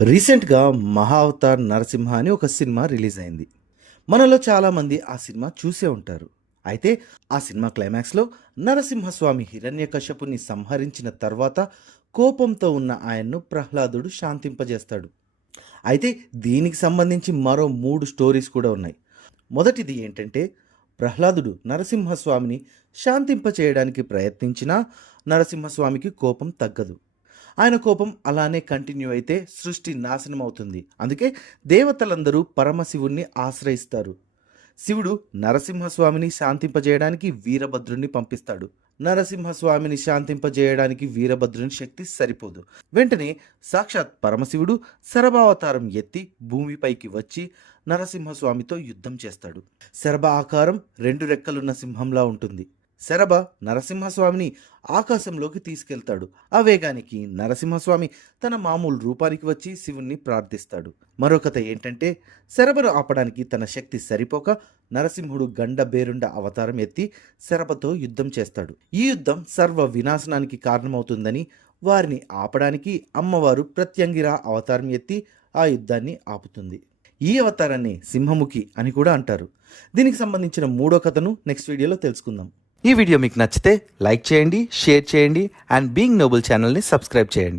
రీసెంట్‌గా 'మహా అవతార్ నరసింహ' అని ఒక సినిమా రిలీజ్ అయింది. మనలో చాలామంది ఆ సినిమా చూసే ఉంటారు. అయితే ఆ సినిమా క్లైమాక్స్‌లో నరసింహస్వామి హిరణ్యకశపుని సంహరించిన తర్వాత కోపంతో ఉన్న ఆయన్ను ప్రహ్లాదుడు శాంతింపజేస్తాడు. అయితే దీనికి సంబంధించి మరో 3 స్టోరీస్ కూడా ఉన్నాయి. మొదటిది ఏంటంటే ప్రహ్లాదుడు నరసింహస్వామిని శాంతింపచేయడానికి ప్రయత్నించినా నరసింహస్వామికి కోపం తగ్గదు. ఆయన కోపం అలానే కంటిన్యూ అయితే సృష్టి నాశనం అవుతుంది. అందుకే దేవతలందరూ పరమశివుణ్ణి ఆశ్రయిస్తారు. శివుడు నరసింహస్వామిని శాంతింపజేయడానికి వీరభద్రుణ్ణి పంపిస్తాడు. నరసింహస్వామిని శాంతింపజేయడానికి వీరభద్రుని శక్తి సరిపోదు. వెంటనే సాక్షాత్ పరమశివుడు శరభావతారం ఎత్తి భూమిపైకి వచ్చి నరసింహస్వామితో యుద్ధం చేస్తాడు. శరభ ఆకారం 2 రెక్కలున్న సింహంలా ఉంటుంది. శరభ నరసింహస్వామిని ఆకాశంలోకి తీసుకెళ్తాడు. ఆ వేగానికి నరసింహస్వామి తన మామూలు రూపానికి వచ్చి శివుణ్ణి ప్రార్థిస్తాడు. మరో కథ ఏంటంటే శరభను ఆపడానికి తన శక్తి సరిపోక నరసింహుడు గండ బేరుండ అవతారం ఎత్తి శరభతో యుద్ధం చేస్తాడు. ఈ యుద్ధం సర్వ వినాశనానికి కారణమవుతుందని వారిని ఆపడానికి అమ్మవారు ప్రత్యంగిర అవతారం ఎత్తి ఆ యుద్ధాన్ని ఆపుతుంది. ఈ అవతారాన్ని సింహముఖి అని కూడా అంటారు. దీనికి సంబంధించిన 3వ కథను నెక్స్ట్ వీడియోలో తెలుసుకుందాం. ఈ వీడియో మీకు నచ్చితే లైక్ చేయండి, షేర్ చేయండి అండ్ బీయింగ్ నోబుల్ ఛానల్ని సబ్స్క్రైబ్ చేయండి.